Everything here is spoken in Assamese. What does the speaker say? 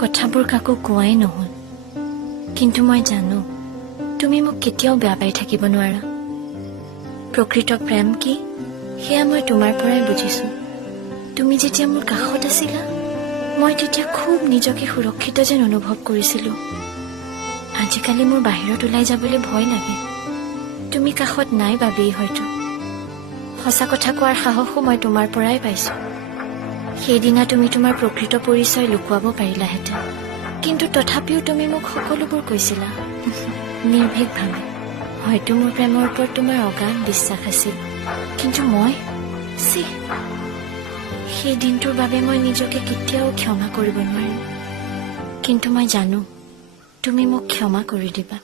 কথাবোৰ কাকো কোৱাই নহল, কিন্তু মই জানো তুমি মোক কেতিয়াও বেয়া পাই থাকিব নোৱাৰা। প্ৰকৃত প্ৰেম কি সেয়া মই তোমাৰ পৰাই বুজিছো। তুমি যেতিয়া মোৰ কাষত আছিলা, মই তেতিয়া খুব নিজকে সুৰক্ষিত যেন অনুভৱ কৰিছিলো। আজিকালি মোৰ বাহিৰত ওলাই যাবলৈ ভয় লাগে, তুমি কাষত নাই বাবেই হয়তো। সঁচা কথা কোৱাৰ সাহসো মই তোমাৰ পৰাই পাইছো। সেইদিনা তুমি তোমাৰ প্ৰকৃত পৰিচয় লুকুৱাব পাৰিলাহেঁতেন, কিন্তু তথাপিও তুমি মোক সকলোবোৰ কৈছিলা নিৰ্ভীকভাৱে। হয়তো মোৰ প্ৰেমৰ ওপৰত তোমাৰ অগাধ বিশ্বাস আছিল, কিন্তু মই সেই দিনটোৰ বাবে মই নিজকে কেতিয়াও ক্ষমা কৰিব নোৱাৰিম। কিন্তু মই জানো তুমি মোক ক্ষমা কৰি দিবা।